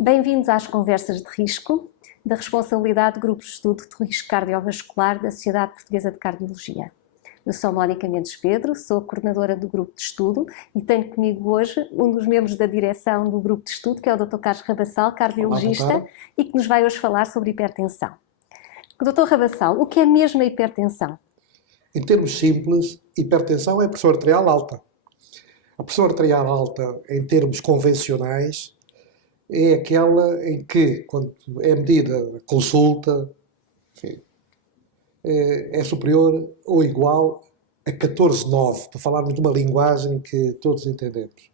Bem-vindos às Conversas de Risco, da responsabilidade de grupos de estudo de risco cardiovascular da Sociedade Portuguesa de Cardiologia. Eu sou Mónica Mendes Pedro, sou coordenadora do grupo de estudo e tenho comigo hoje um dos membros da direção do grupo de estudo, que é o Dr. Carlos Rabassal, cardiologista, e que nos vai hoje falar sobre hipertensão. Dr. Rabassal, o que é mesmo a hipertensão? Em termos simples, hipertensão é a pressão arterial alta. A pressão arterial alta, em termos convencionais, é aquela em que, quando é medida a consulta, enfim, é superior ou igual a 14,9, para falarmos de uma linguagem que todos entendemos.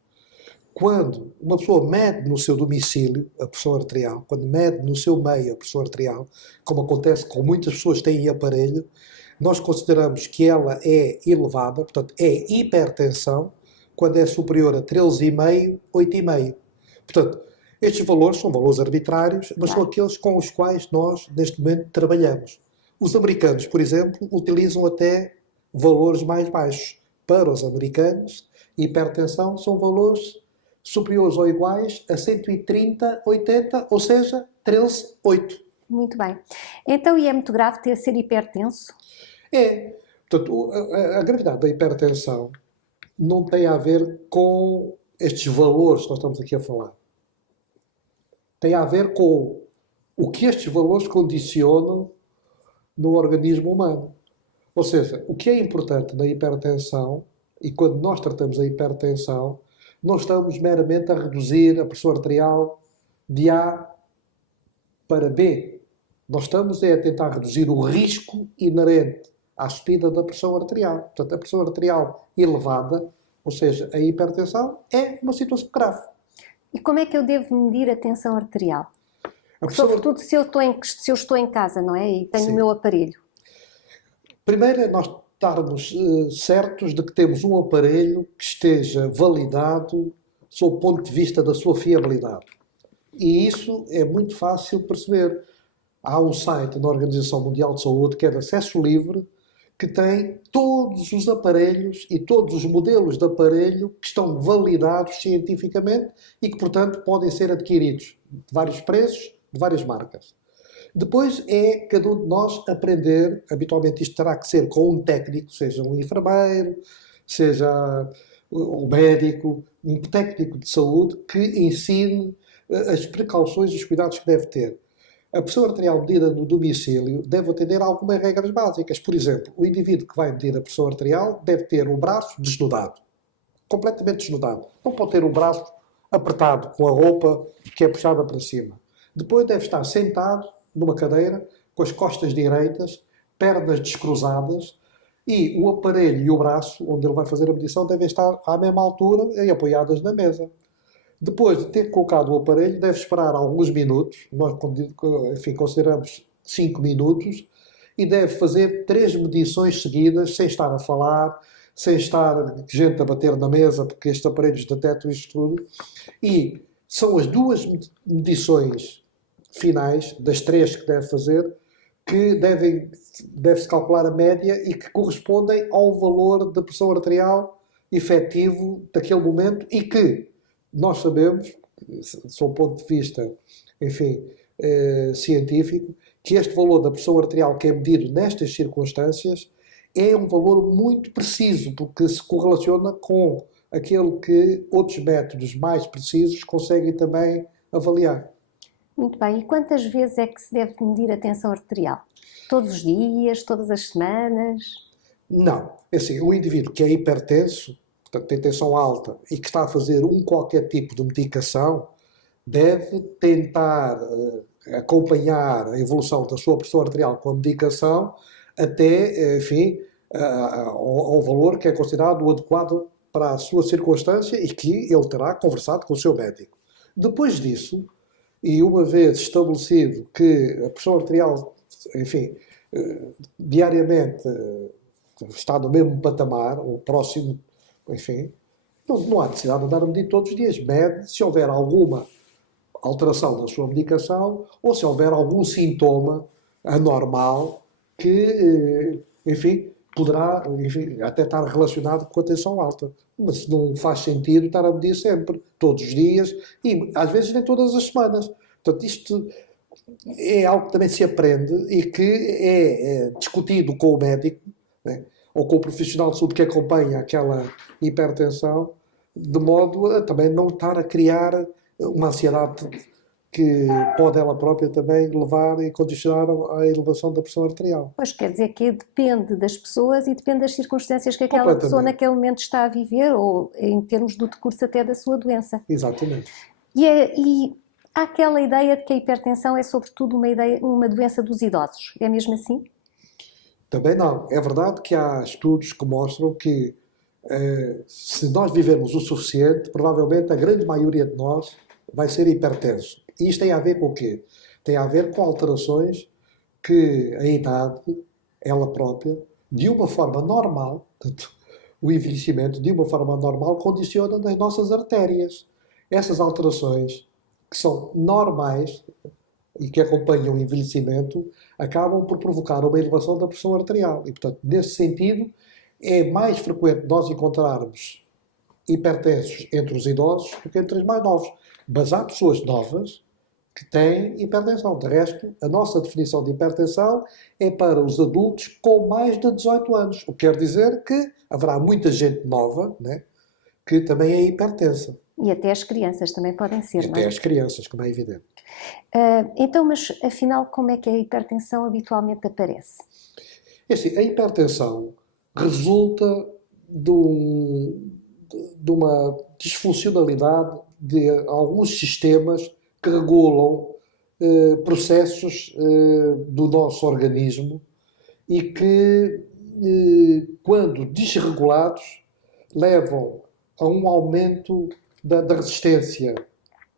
Quando uma pessoa mede no seu domicílio a pressão arterial, quando mede no seu meio a pressão arterial, como acontece com muitas pessoas que têm aparelho, nós consideramos que ela é elevada, portanto é hipertensão, quando é superior a 13,5, 8,5. Portanto, estes valores são valores arbitrários, mas são aqueles com os quais nós, neste momento, trabalhamos. Os americanos, por exemplo, utilizam até valores mais baixos. Para os americanos, hipertensão são valores superiores ou iguais a 130, 80, ou seja, 13,8. Muito bem. Então, e é muito grave ser hipertenso? É. Portanto, a gravidade da hipertensão não tem a ver com estes valores que nós estamos aqui a falar. Tem a ver com o que estes valores condicionam no organismo humano. Ou seja, o que é importante na hipertensão, e quando nós tratamos a hipertensão, não estamos meramente a reduzir a pressão arterial de A para B. Nós estamos a tentar reduzir o risco inerente à subida da pressão arterial. Portanto, a pressão arterial elevada, ou seja, a hipertensão, é uma situação grave. E como é que eu devo medir a tensão arterial? Sobretudo se eu estou em casa, não é? E tenho o meu aparelho. Primeiro é nós estarmos certos de que temos um aparelho que esteja validado sob o ponto de vista da sua fiabilidade. E isso é muito fácil perceber. Há um site da Organização Mundial de Saúde que é de acesso livre, que tem todos os aparelhos e todos os modelos de aparelho que estão validados cientificamente e que, portanto, podem ser adquiridos de vários preços, de várias marcas. Depois é cada um de nós aprender, habitualmente isto terá que ser com um técnico, seja um enfermeiro, seja um médico, um técnico de saúde, que ensine as precauções e os cuidados que deve ter. A pressão arterial medida no domicílio deve atender a algumas regras básicas. Por exemplo, o indivíduo que vai medir a pressão arterial deve ter o braço desnudado, completamente desnudado. Não pode ter o braço apertado com a roupa que é puxada para cima. Depois deve estar sentado numa cadeira, com as costas direitas, pernas descruzadas, e o aparelho e o braço, onde ele vai fazer a medição, devem estar à mesma altura e apoiadas na mesa. Depois de ter colocado o aparelho, deve esperar alguns minutos, nós consideramos 5 minutos, e deve fazer 3 medições seguidas, sem estar a falar, sem estar gente a bater na mesa, porque estes aparelhos detectam isto tudo. E são as 2 medições finais, das 3 que deve fazer, que deve-se calcular a média e que correspondem ao valor da pressão arterial efetivo daquele momento e que nós sabemos, sob o ponto de vista, científico, que este valor da pressão arterial que é medido nestas circunstâncias é um valor muito preciso, porque se correlaciona com aquele que outros métodos mais precisos conseguem também avaliar. Muito bem. E quantas vezes é que se deve medir a tensão arterial? Todos os dias? Todas as semanas? Não. É assim, o indivíduo que é hipertenso, portanto tem tensão alta e que está a fazer qualquer tipo de medicação, deve tentar acompanhar a evolução da sua pressão arterial com a medicação até, ao valor que é considerado o adequado para a sua circunstância e que ele terá conversado com o seu médico. Depois disso, e uma vez estabelecido que a pressão arterial, diariamente está no mesmo patamar, ou próximo, não há necessidade de andar a medir todos os dias. Mede se houver alguma alteração na sua medicação ou se houver algum sintoma anormal que poderá, enfim, até estar relacionado com a tensão alta. Mas não faz sentido estar a medir sempre, todos os dias e às vezes nem todas as semanas. Portanto, isto é algo que também se aprende e que é discutido com o médico, né, ou com o profissional de saúde que acompanha aquela hipertensão, de modo a também não estar a criar uma ansiedade que pode ela própria também levar e condicionar a elevação da pressão arterial. Pois quer dizer que depende das pessoas e depende das circunstâncias que aquela pessoa naquele momento está a viver ou em termos do decurso até da sua doença. Exatamente. E há aquela ideia de que a hipertensão é sobretudo uma doença dos idosos. É mesmo assim? Também não. É verdade que há estudos que mostram que se nós vivermos o suficiente, provavelmente a grande maioria de nós vai ser hipertenso. E isto tem a ver com o quê? Tem a ver com alterações que a idade, ela própria, de uma forma normal, portanto, o envelhecimento de uma forma normal condiciona nas nossas artérias. Essas alterações, que são normais e que acompanham o envelhecimento, acabam por provocar uma elevação da pressão arterial. E, portanto, nesse sentido, é mais frequente nós encontrarmos hipertensos entre os idosos do que entre os mais novos. Mas há pessoas novas que têm hipertensão. De resto, a nossa definição de hipertensão é para os adultos com mais de 18 anos. O que quer dizer que haverá muita gente nova, né, que também é hipertensa. E até as crianças também podem ser, e não é? até as crianças, como é evidente. Então, mas afinal, como é que a hipertensão habitualmente aparece? É assim, a hipertensão resulta de uma disfuncionalidade de alguns sistemas que regulam processos do nosso organismo e que, quando desregulados, levam a um aumento da resistência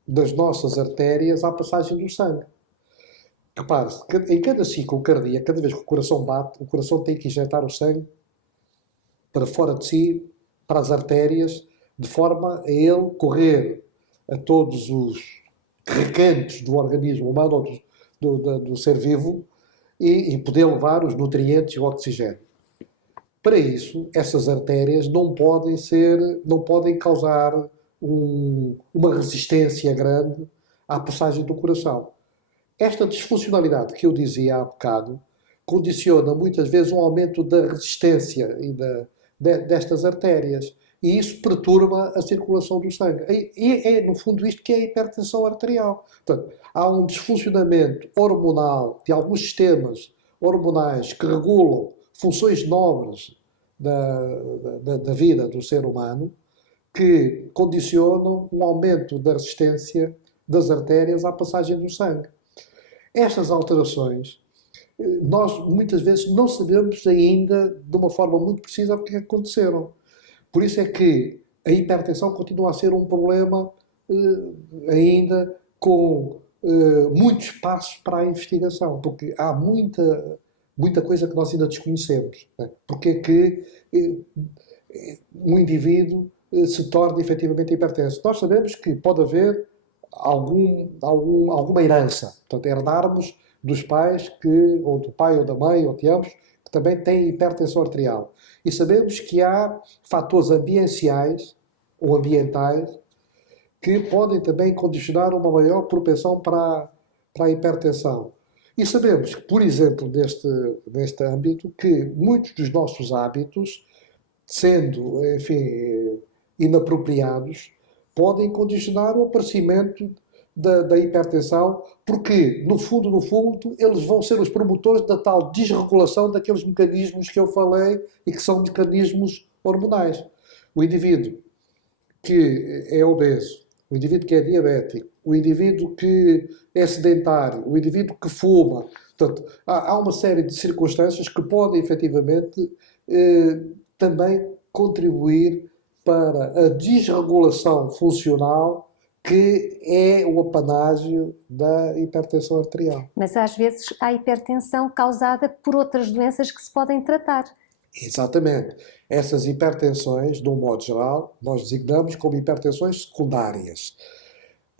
das nossas artérias à passagem do sangue. Repare-se, em cada ciclo cardíaco, cada vez que o coração bate, o coração tem que injetar o sangue para fora de si, para as artérias, de forma a ele correr a todos os recantos do organismo humano ou do ser vivo e poder levar os nutrientes e o oxigênio. Para isso, essas artérias não podem causar uma resistência grande à passagem do coração. Esta disfuncionalidade que eu dizia há bocado condiciona muitas vezes um aumento da resistência destas artérias e isso perturba a circulação do sangue. E é, no fundo, isto que é a hipertensão arterial. Portanto, há um desfuncionamento hormonal de alguns sistemas hormonais que regulam funções nobres da vida do ser humano que condicionam um aumento da resistência das artérias à passagem do sangue. Estas alterações, nós muitas vezes não sabemos ainda de uma forma muito precisa o que aconteceram. Por isso é que a hipertensão continua a ser um problema ainda com muito espaço para a investigação, porque há muita coisa que nós ainda desconhecemos. Né? Porque é que um indivíduo se torna efetivamente hipertenso. Nós sabemos que pode haver alguma herança. Portanto, herdarmos dos pais ou do pai ou da mãe ou de ambos que também têm hipertensão arterial. E sabemos que há fatores ambientais ou ambientais que podem também condicionar uma maior propensão para a hipertensão. E sabemos que, por exemplo, neste âmbito, que muitos dos nossos hábitos, sendo, enfim, inapropriados, podem condicionar o aparecimento da hipertensão, porque, no fundo, eles vão ser os promotores da tal desregulação daqueles mecanismos que eu falei e que são mecanismos hormonais. O indivíduo que é obeso, o indivíduo que é diabético, o indivíduo que é sedentário, o indivíduo que fuma. Portanto, há uma série de circunstâncias que podem, efetivamente, também contribuir para a desregulação funcional que é o apanágio da hipertensão arterial. Mas às vezes há hipertensão causada por outras doenças que se podem tratar. Exatamente. Essas hipertensões, de um modo geral, nós designamos como hipertensões secundárias.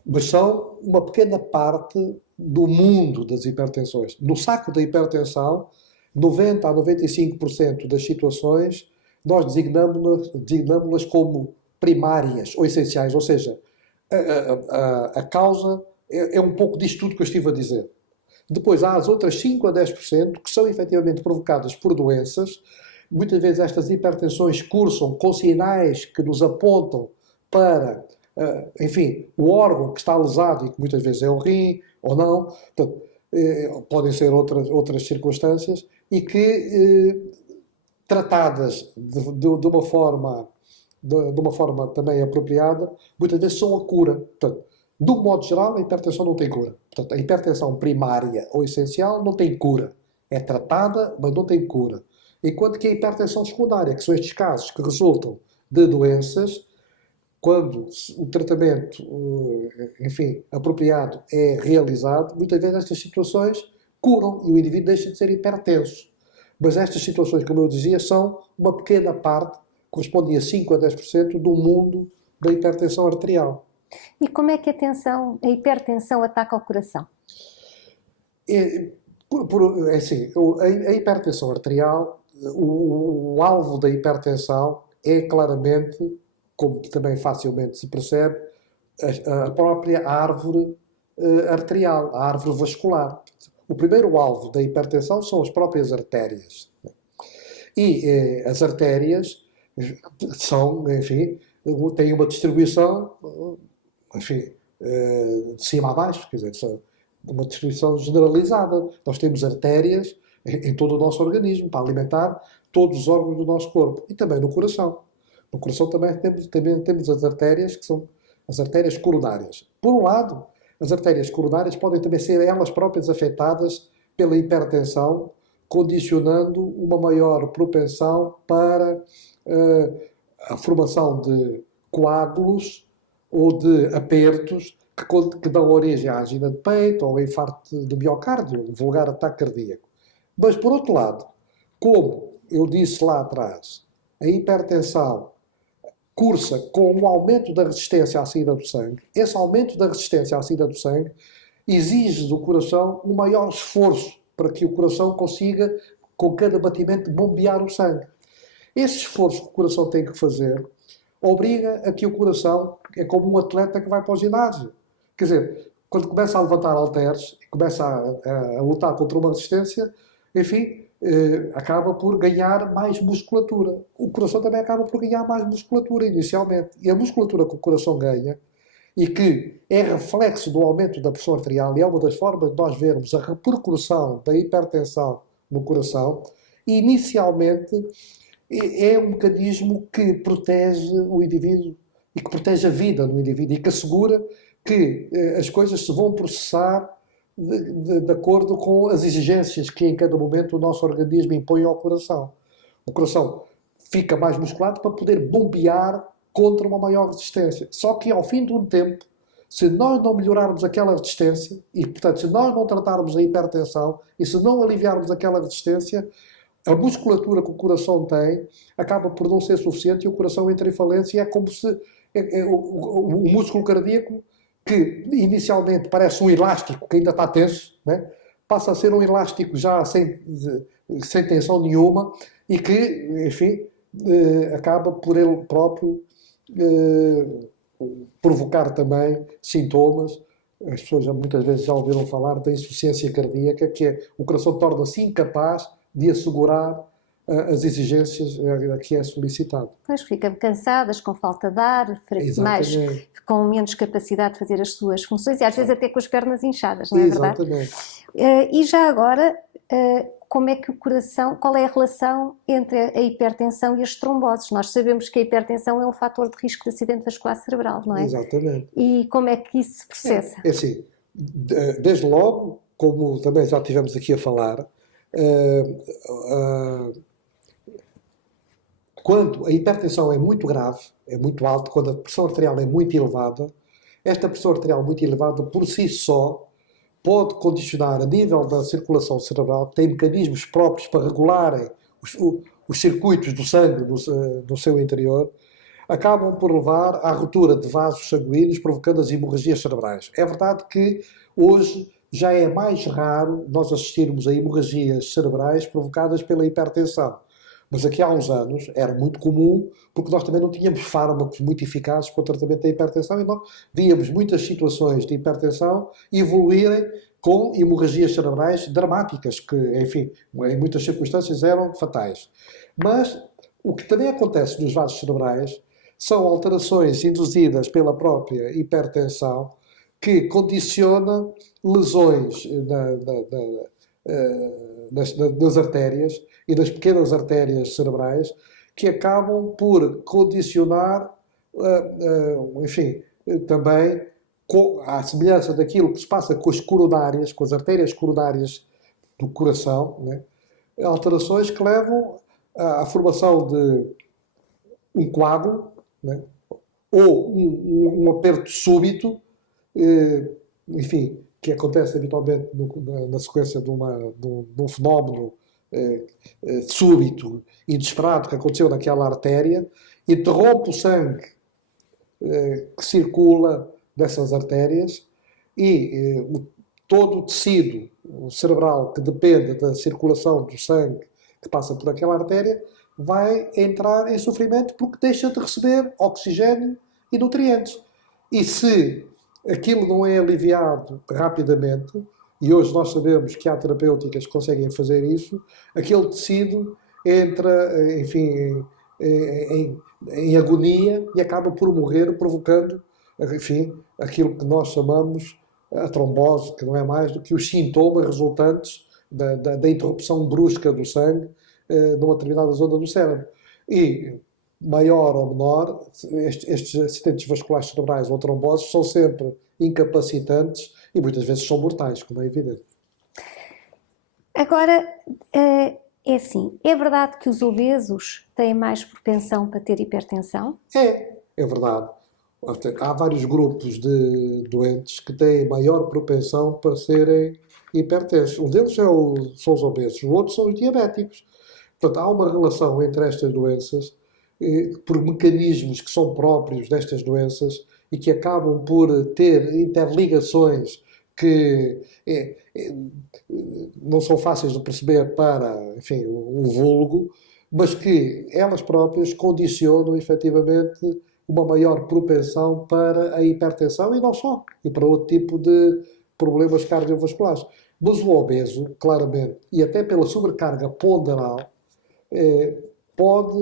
Mas são uma pequena parte do mundo das hipertensões. No saco da hipertensão 90 a 95% das situações nós designamos-las como primárias ou essenciais, ou seja, a causa é um pouco disto tudo que eu estive a dizer. Depois há as outras 5 a 10% que são efetivamente provocadas por doenças. Muitas vezes estas hipertensões cursam com sinais que nos apontam para, enfim, o órgão que está lesado e que muitas vezes é o rim ou não. Portanto, podem ser outras circunstâncias e que, tratadas de uma forma também apropriada, muitas vezes são a cura. Portanto, de um modo geral, a hipertensão não tem cura. Portanto, a hipertensão primária ou essencial não tem cura. É tratada, mas não tem cura. Enquanto que a hipertensão secundária, que são estes casos que resultam de doenças, quando o tratamento, enfim, apropriado é realizado, muitas vezes estas situações curam e o indivíduo deixa de ser hipertenso. Mas estas situações, como eu dizia, são uma pequena parte, correspondem a 5 a 10% do mundo da hipertensão arterial. E como é que a hipertensão ataca o coração? Assim, a hipertensão arterial, o alvo da hipertensão é claramente, como também facilmente se percebe, a própria árvore arterial, a árvore vascular. O primeiro alvo da hipertensão são as próprias artérias. E as artérias são, enfim, têm uma distribuição, enfim, de cima a baixo, quer dizer, são uma distribuição generalizada. Nós temos artérias em todo o nosso organismo para alimentar todos os órgãos do nosso corpo e também no coração. No coração também temos as artérias, que são as artérias coronárias. Por um lado, as artérias coronárias podem também ser elas próprias afetadas pela hipertensão, condicionando uma maior propensão para a formação de coágulos ou de apertos que dão origem à angina de peito ou ao infarto do miocárdio, um vulgar ataque cardíaco. Mas, por outro lado, como eu disse lá atrás, a hipertensão cursa com um aumento da resistência à saída do sangue. Esse aumento da resistência à saída do sangue exige do coração um maior esforço para que o coração consiga, com cada batimento, bombear o sangue. Esse esforço que o coração tem que fazer obriga a que o coração é como um atleta que vai para o ginásio. Quer dizer, quando começa a levantar halteres, começa a lutar contra uma resistência, enfim, acaba por ganhar mais musculatura. O coração também acaba por ganhar mais musculatura inicialmente. E a musculatura que o coração ganha, e que é reflexo do aumento da pressão arterial, e é uma das formas de nós vermos a repercussão da hipertensão no coração, inicialmente é um mecanismo que protege o indivíduo e que protege a vida do indivíduo e que assegura que as coisas se vão processar de acordo com as exigências que em cada momento o nosso organismo impõe ao coração. O coração fica mais musculado para poder bombear contra uma maior resistência. Só que ao fim de um tempo, se nós não melhorarmos aquela resistência, e portanto se nós não tratarmos a hipertensão, e se não aliviarmos aquela resistência, a musculatura que o coração tem acaba por não ser suficiente e o coração entra em falência. É como se o músculo cardíaco, que inicialmente parece um elástico que ainda está tenso, né? Passa a ser um elástico já sem tensão nenhuma e que, enfim, acaba por ele próprio provocar também sintomas. As pessoas muitas vezes já ouviram falar da insuficiência cardíaca, que é o coração torna-se incapaz de assegurar as exigências a que é solicitado. Pois, ficam cansadas, com falta de ar, mais, com menos capacidade de fazer as suas funções e às vezes até com as pernas inchadas, não é verdade? Exatamente. E já agora, como é que o coração, qual é a relação entre a hipertensão e as tromboses? Nós sabemos que a hipertensão é um fator de risco de acidente vascular cerebral, não é? Exatamente. E como é que isso se processa? É assim, desde logo, como também já tivemos aqui a falar, quando a hipertensão é muito grave, é muito alta, quando a pressão arterial é muito elevada, esta pressão arterial muito elevada por si só pode condicionar a nível da circulação cerebral, tem mecanismos próprios para regularem os circuitos do sangue no seu interior, acabam por levar à ruptura de vasos sanguíneos, provocando as hemorragias cerebrais. É verdade que hoje já é mais raro nós assistirmos a hemorragias cerebrais provocadas pela hipertensão. Mas aqui há uns anos era muito comum, porque nós também não tínhamos fármacos muito eficazes para o tratamento da hipertensão, então víamos muitas situações de hipertensão evoluírem com hemorragias cerebrais dramáticas, que, enfim, em muitas circunstâncias eram fatais. Mas o que também acontece nos vasos cerebrais são alterações induzidas pela própria hipertensão que condiciona lesões nas artérias e das pequenas artérias cerebrais que acabam por condicionar, enfim, também à semelhança daquilo que se passa com as coronárias, com as artérias coronárias do coração, né? Alterações que levam à formação de um coágulo, né? Ou um aperto súbito, enfim, que acontece habitualmente na sequência de um fenómeno súbito e inesperado que aconteceu naquela artéria, interrompe o sangue que circula dessas artérias e todo o tecido cerebral que depende da circulação do sangue que passa por aquela artéria vai entrar em sofrimento porque deixa de receber oxigênio e nutrientes. E se aquilo não é aliviado rapidamente, e hoje nós sabemos que há terapêuticas que conseguem fazer isso, aquele tecido entra, enfim, em agonia e acaba por morrer, provocando, enfim, aquilo que nós chamamos a trombose, que não é mais do que os sintomas resultantes da interrupção brusca do sangue numa determinada zona do cérebro. E, maior ou menor, estes acidentes vasculares cerebrais ou tromboses são sempre incapacitantes e muitas vezes são mortais, como é evidente. Agora, é assim, é verdade que os obesos têm mais propensão para ter hipertensão? É verdade. Há vários grupos de doentes que têm maior propensão para serem hipertensos. Um deles são os obesos, o outro são os diabéticos. Portanto, há uma relação entre estas doenças por mecanismos que são próprios destas doenças e que acabam por ter interligações que não são fáceis de perceber para, enfim, o vulgo, mas que elas próprias condicionam efetivamente uma maior propensão para a hipertensão e não só, e para outro tipo de problemas cardiovasculares. Mas o obeso, claramente, e até pela sobrecarga ponderal, pode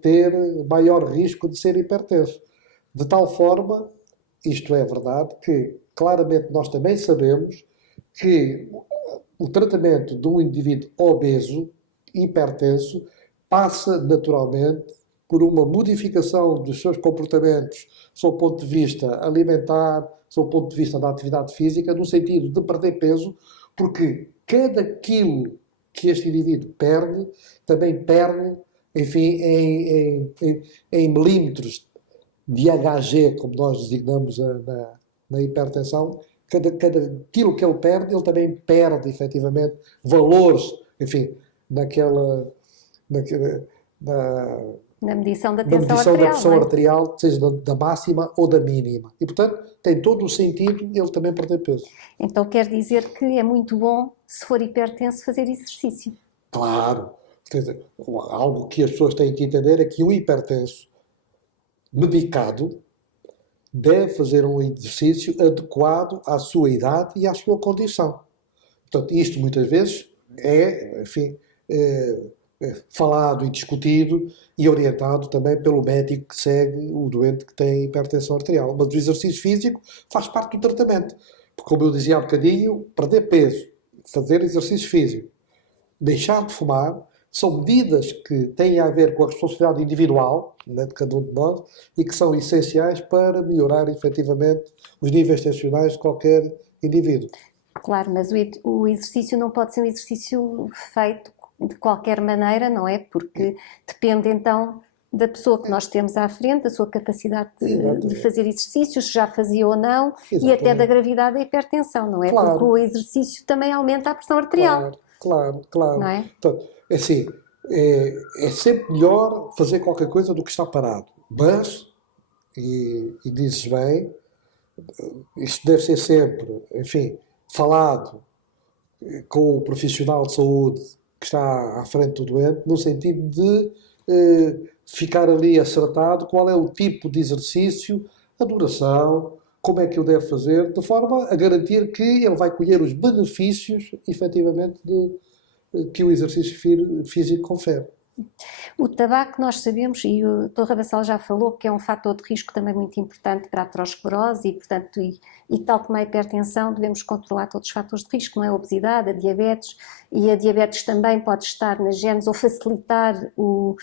ter maior risco de ser hipertenso. De tal forma, isto é verdade, que claramente nós também sabemos que o tratamento de um indivíduo obeso, hipertenso, passa naturalmente por uma modificação dos seus comportamentos, sob o ponto de vista alimentar, sob o ponto de vista da atividade física, no sentido de perder peso, porque cada quilo que este indivíduo perde, também perde, enfim, em milímetros de Hg, como nós designamos na hipertensão. Cada quilo que ele perde, ele também perde, efetivamente, valores, enfim, na medição da medição tensão da arterial, pressão não é? arterial, seja da máxima ou da mínima. E, portanto, tem todo o sentido ele também perder peso. Então quer dizer que é muito bom, se for hipertenso, fazer exercício. Claro. Algo que as pessoas têm que entender é que um hipertenso medicado deve fazer um exercício adequado à sua idade e à sua condição. Portanto, isto muitas vezes enfim, falado e discutido e orientado também pelo médico que segue o doente que tem hipertensão arterial. Mas o exercício físico faz parte do tratamento. Porque, como eu dizia há bocadinho, perder peso, fazer exercício físico, deixar de fumar, são medidas que têm a ver com a responsabilidade individual, né, de cada um de nós e que são essenciais para melhorar efetivamente os níveis tensionais de qualquer indivíduo. Claro, mas o exercício não pode ser um exercício feito de qualquer maneira, não é? Porque depende então da pessoa que nós temos à frente, da sua capacidade de fazer exercícios, se já fazia ou não, Exatamente. e até da gravidade da hipertensão, não é? Claro. Porque o exercício também aumenta a pressão arterial. Claro. Não é? Portanto, assim, é sempre melhor fazer qualquer coisa do que estar parado. Mas, e dizes bem, isto deve ser sempre, enfim, falado com o profissional de saúde que está à frente do doente, no sentido de ficar ali acertado qual é o tipo de exercício, a duração, como é que o deve fazer, de forma a garantir que ele vai colher os benefícios, efetivamente, que o exercício físico confere. O tabaco, nós sabemos, e o Dr. Rabascal já falou, que é um fator de risco também muito importante para a aterosclerose e, portanto, e tal como a hipertensão, devemos controlar todos os fatores de risco, não é? A obesidade, a diabetes, e a diabetes também pode estar nas genes ou facilitar o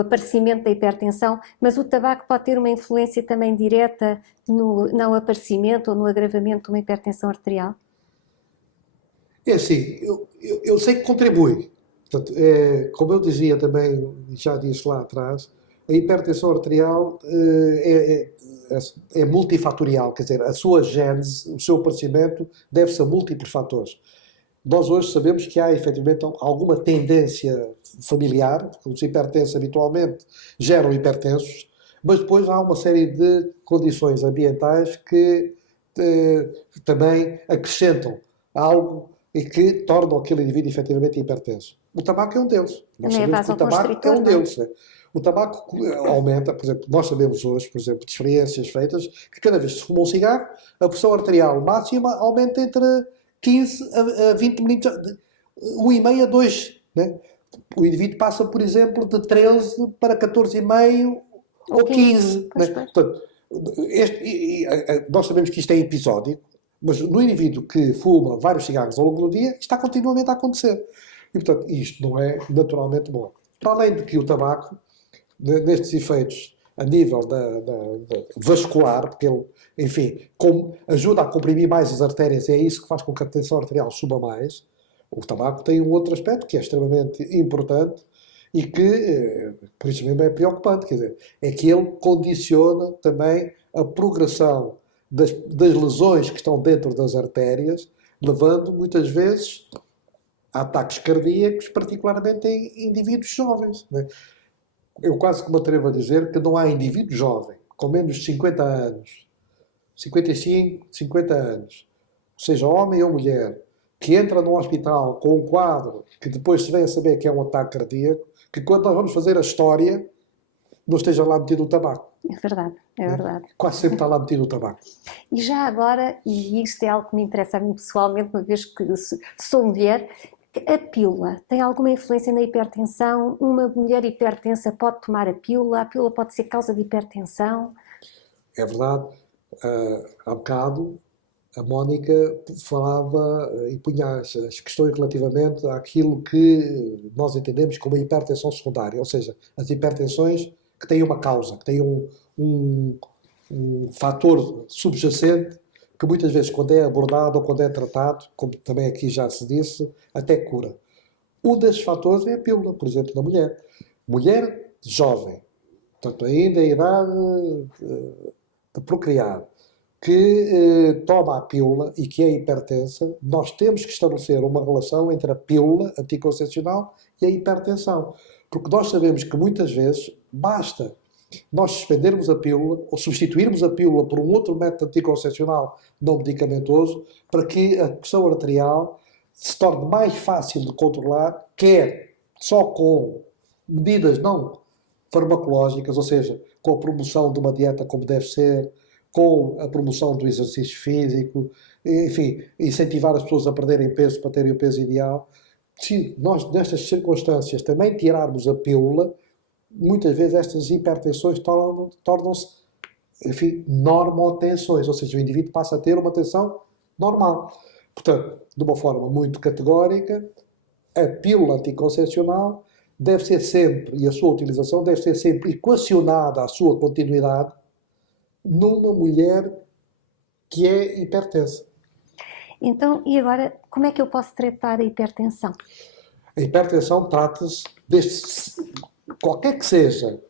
aparecimento da hipertensão, mas o tabaco pode ter uma influência também direta no aparecimento ou no agravamento de uma hipertensão arterial? É assim, eu sei que contribui. Portanto, como eu dizia também, já disse lá atrás, a hipertensão arterial é multifatorial, quer dizer, a sua gênese, o seu aparecimento deve-se a múltiplos fatores. Nós hoje sabemos que há efetivamente alguma tendência familiar, porque os hipertensos habitualmente geram hipertensos, mas depois há uma série de condições ambientais que também acrescentam algo e que tornam aquele indivíduo efetivamente hipertenso. O tabaco é um deles. Nós sabemos que o tabaco é um deles. Né? O tabaco aumenta, por exemplo, nós sabemos hoje, por exemplo, de experiências feitas, que cada vez que se fuma um cigarro, a pressão arterial máxima aumenta entre 15 a 20 minutos, 1,5 a 2. Né? O indivíduo passa, por exemplo, de 13 para 14,5 ou 15. Né? Portanto, nós sabemos que isto é episódico, mas no indivíduo que fuma vários cigarros ao longo do dia, está continuamente a acontecer. E, portanto, isto não é naturalmente bom. Para além de que o tabaco, nestes efeitos a nível vascular, porque ele, enfim, ajuda a comprimir mais as artérias, e é isso que faz com que a tensão arterial suba mais, o tabaco tem um outro aspecto que é extremamente importante e que, por isso mesmo, é preocupante, quer dizer, é que ele condiciona também a progressão das lesões que estão dentro das artérias, levando muitas vezes a ataques cardíacos, particularmente em indivíduos jovens. Né? Eu quase que me atrevo a dizer que não há indivíduo jovem, com menos de 50 anos, 55, 50 anos, seja homem ou mulher, que entra num hospital com um quadro que depois se vem a saber que é um ataque cardíaco, que quando nós vamos fazer a história, não esteja lá metido o tabaco. É verdade, é verdade. Quase sempre está lá metido o tabaco. E já agora, e isto é algo que me interessa a mim pessoalmente, uma vez que sou mulher, a pílula tem alguma influência na hipertensão? Uma mulher hipertensa pode tomar a pílula pode ser causa de hipertensão? É verdade. Há bocado a Mónica falava e punha as questões relativamente àquilo que nós entendemos como a hipertensão secundária, ou seja, as hipertensões que têm uma causa, que têm um fator subjacente que muitas vezes, quando é abordado ou quando é tratado, como também aqui já se disse, até cura. Um desses fatores é a pílula, por exemplo, na mulher. Mulher jovem, portanto, ainda em idade de procriar, que toma a pílula e que é hipertensa, nós temos que estabelecer uma relação entre a pílula anticoncepcional e a hipertensão. Porque nós sabemos que muitas vezes basta nós suspendermos a pílula ou substituirmos a pílula por um outro método anticoncepcional não medicamentoso para que a pressão arterial se torne mais fácil de controlar, quer só com medidas não farmacológicas, ou seja, com a promoção de uma dieta como deve ser, com a promoção do exercício físico, enfim, incentivar as pessoas a perderem peso para terem o peso ideal. Se nós, nestas circunstâncias, também tirarmos a pílula, muitas vezes estas hipertensões tornam-se, enfim, normotensões, ou seja, o indivíduo passa a ter uma tensão normal. Portanto, de uma forma muito categórica, a pílula anticoncepcional deve ser sempre, e a sua utilização deve ser sempre equacionada à sua continuidade numa mulher que é hipertensa. Então, e agora, como é que eu posso tratar a hipertensão? A hipertensão trata-se qualquer que seja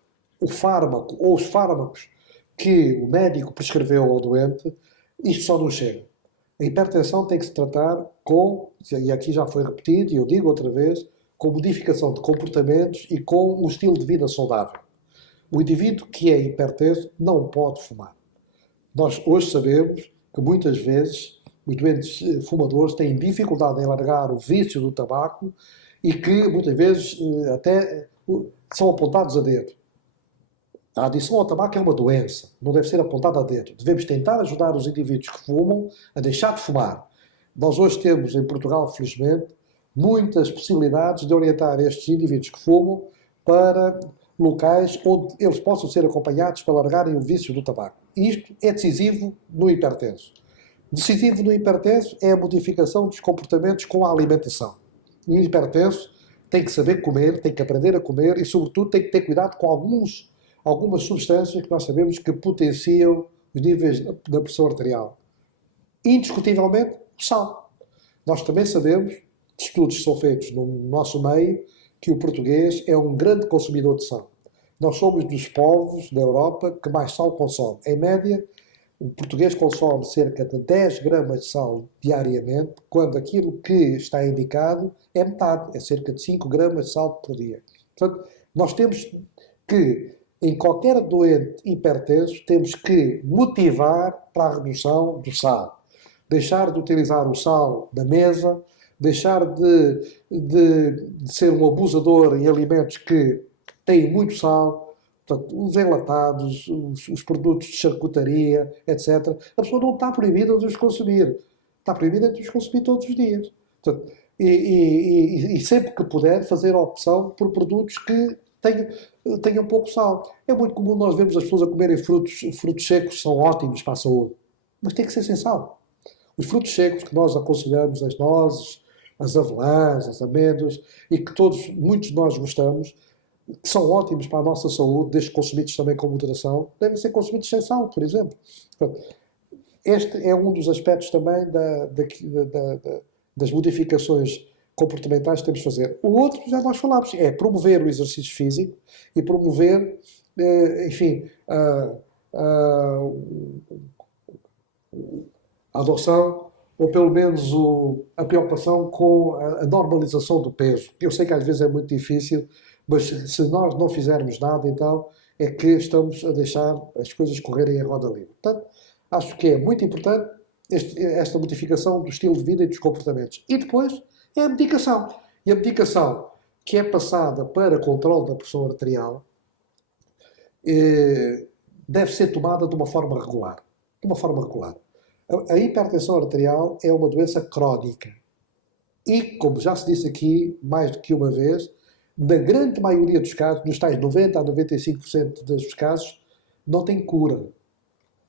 o fármaco ou os fármacos que o médico prescreveu ao doente, isto só não chega. A hipertensão tem que se tratar com, e aqui já foi repetido, e eu digo outra vez, com modificação de comportamentos e com um estilo de vida saudável. O indivíduo que é hipertenso não pode fumar. Nós hoje sabemos que muitas vezes os doentes fumadores têm dificuldade em largar o vício do tabaco e que muitas vezes até são apontados a dedo. A adição ao tabaco é uma doença, não deve ser apontada a dedo. Devemos tentar ajudar os indivíduos que fumam a deixar de fumar. Nós hoje temos em Portugal, felizmente, muitas possibilidades de orientar estes indivíduos que fumam para locais onde eles possam ser acompanhados para largarem o vício do tabaco. E isto é decisivo no hipertenso. Decisivo no hipertenso é a modificação dos comportamentos com a alimentação. O hipertenso tem que saber comer, tem que aprender a comer e, sobretudo, tem que ter cuidado com algumas substâncias que nós sabemos que potenciam os níveis da pressão arterial. Indiscutivelmente, o sal. Nós também sabemos, estudos são feitos no nosso meio, que o português é um grande consumidor de sal. Nós somos dos povos da Europa que mais sal consome. Em média, o português consome cerca de 10 gramas de sal diariamente, quando aquilo que está indicado é metade, é cerca de 5 gramas de sal por dia. Portanto, nós temos que, em qualquer doente hipertenso, temos que motivar para a redução do sal. Deixar de utilizar o sal da mesa, deixar de ser um abusador em alimentos que têm muito sal, portanto, os enlatados, os produtos de charcutaria, etc. A pessoa não está proibida de os consumir. Está proibida de os consumir todos os dias. Portanto, e sempre que puder, fazer a opção por produtos que tenham pouco sal. É muito comum nós vermos as pessoas a comerem frutos secos que são ótimos para a saúde. Mas tem que ser sem sal. Os frutos secos que nós aconselhamos, as nozes, as avelãs, as amêndoas, e que muitos de nós gostamos, que são ótimos para a nossa saúde, desde consumidos também com moderação, devem ser consumidos sem sal, por exemplo. Este é um dos aspectos também das modificações comportamentais que temos de fazer. O outro, já nós falámos, é promover o exercício físico e promover, enfim, a adoção, ou pelo menos a preocupação com a normalização do peso. Eu sei que às vezes é muito difícil, mas se nós não fizermos nada, então é que estamos a deixar as coisas correrem em roda livre. Portanto, acho que é muito importante esta modificação do estilo de vida e dos comportamentos. E depois é a medicação. E a medicação que é passada para controle da pressão arterial deve ser tomada de uma forma regular. De uma forma regular. A hipertensão arterial é uma doença crónica. E, como já se disse aqui mais do que uma vez, na grande maioria dos casos, nos tais 90% a 95% dos casos, não tem cura.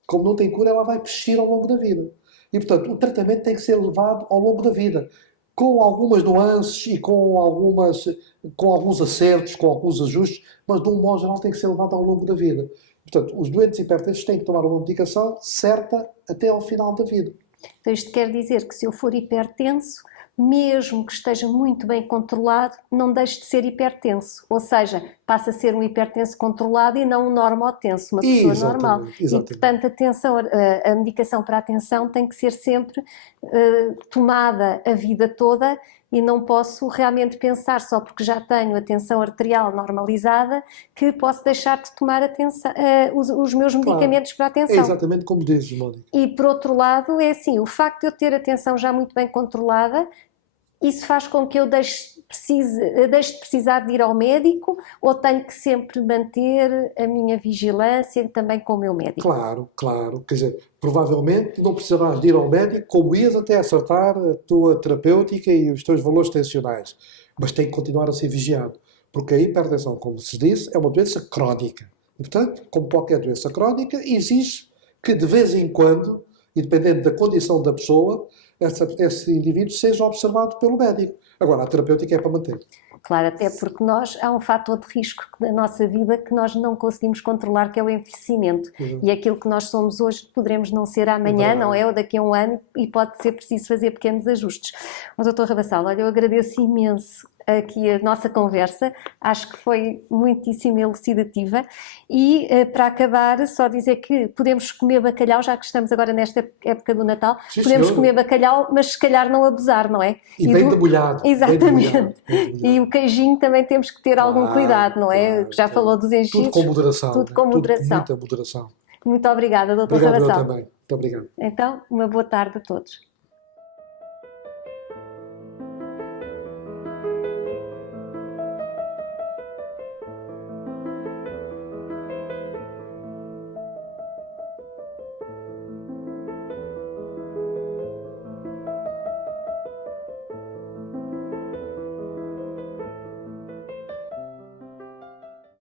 Como não tem cura, ela vai persistir ao longo da vida. E, portanto, o tratamento tem que ser levado ao longo da vida, com algumas nuances e com alguns acertos, com alguns ajustes, mas, de um modo geral, tem que ser levado ao longo da vida. Portanto, os doentes hipertensos têm que tomar uma medicação certa até ao final da vida. Então isto quer dizer que se eu for hipertenso, mesmo que esteja muito bem controlado, não deixe de ser hipertenso. Ou seja, passa a ser um hipertenso controlado e não um normotenso, uma pessoa normal. Exatamente. E, portanto, a medicação para a tensão tem que ser sempre tomada a vida toda e não posso realmente pensar só porque já tenho a tensão arterial normalizada que posso deixar de tomar os meus medicamentos para a tensão. É exatamente como dizes, Mónica. E por outro lado, é assim, o facto de eu ter a tensão já muito bem controlada, isso faz com que eu deixe de precisar de ir ao médico ou tenho que sempre manter a minha vigilância também com o meu médico? Claro. Quer dizer, provavelmente não precisarás de ir ao médico como ias até acertar a tua terapêutica e os teus valores tensionais. Mas tem que continuar a ser vigiado. Porque a hipertensão, como se disse, é uma doença crónica. E, portanto, como qualquer doença crónica, exige que de vez em quando, e dependendo da condição da pessoa, esse indivíduo seja observado pelo médico. Agora, a terapêutica é para manter. Claro, até porque há um fator de risco na nossa vida que nós não conseguimos controlar, que é o envelhecimento. E aquilo que nós somos hoje poderemos não ser amanhã, não é? Ou daqui a um ano, e pode ser preciso fazer pequenos ajustes. Mas, Dr. Rabassalle, olha, eu agradeço imenso aqui a nossa conversa, acho que foi muitíssimo elucidativa e para acabar só dizer que podemos comer bacalhau, já que estamos agora nesta época do Natal, Sim, podemos senhora. comer bacalhau, mas se calhar não abusar, não é? E bem debulhado. Exatamente. Bem debulhado. E o queijinho também temos que ter algum cuidado, não é? Já falou dos enchidos. Tudo com moderação. Tudo com moderação. Tudo com muita moderação. Muito obrigada, Dr. Obrigado, eu Rabassalle. também. Muito obrigado. Então, uma boa tarde a todos.